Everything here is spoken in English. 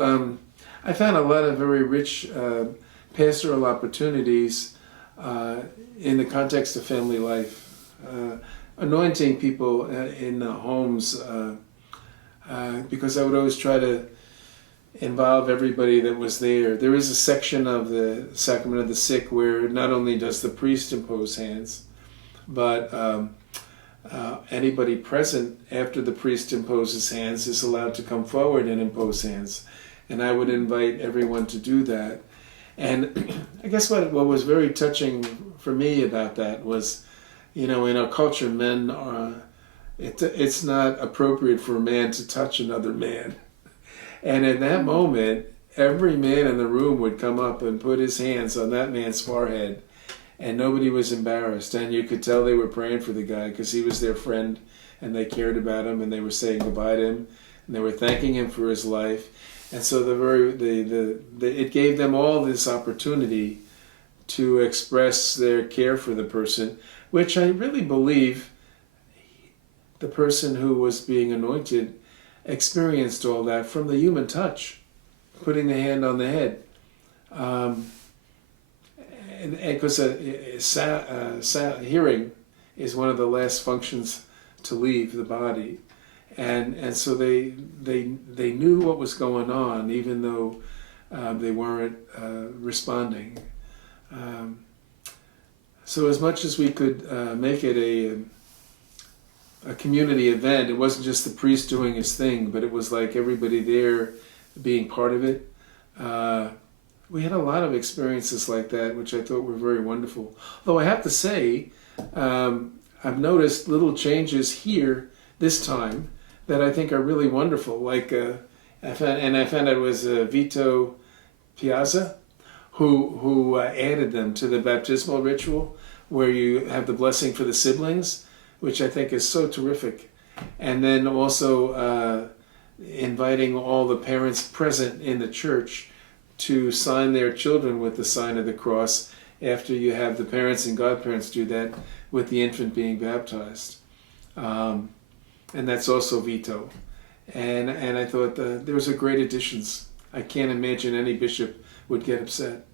I found a lot of very rich pastoral opportunities in the context of family life. Anointing people in the homes, because I would always try to involve everybody that was there. There is a section of the Sacrament of the Sick where not only does the priest impose hands, but anybody present after the priest imposes hands is allowed to come forward and impose hands. And I would invite everyone to do that. And I guess what was very touching for me about that was, in our culture, men are, it's not appropriate for a man to touch another man. And in that moment, every man in the room would come up and put his hands on that man's forehead, and nobody was embarrassed. And you could tell they were praying for the guy because he was their friend, and they cared about him, and they were saying goodbye to him, and they were thanking him for his life. And so it gave them all this opportunity to express their care for the person, which I really believe the person who was being anointed experienced all that from the human touch, putting the hand on the head. Because hearing is one of the last functions to leave the body. And so they knew what was going on, even though they weren't responding. So as much as we could make it a community event, it wasn't just the priest doing his thing, but it was like everybody there being part of it. We had a lot of experiences like that, which I thought were very wonderful. Though I have to say, I've noticed little changes here this time that I think are really wonderful. Like, I found it was Vito Piazza who added them to the baptismal ritual, where you have the blessing for the siblings, which I think is so terrific. And then also inviting all the parents present in the church to sign their children with the sign of the cross after you have the parents and godparents do that with the infant being baptized. And that's also Vito. And I thought there was a great additions. I can't imagine any bishop would get upset.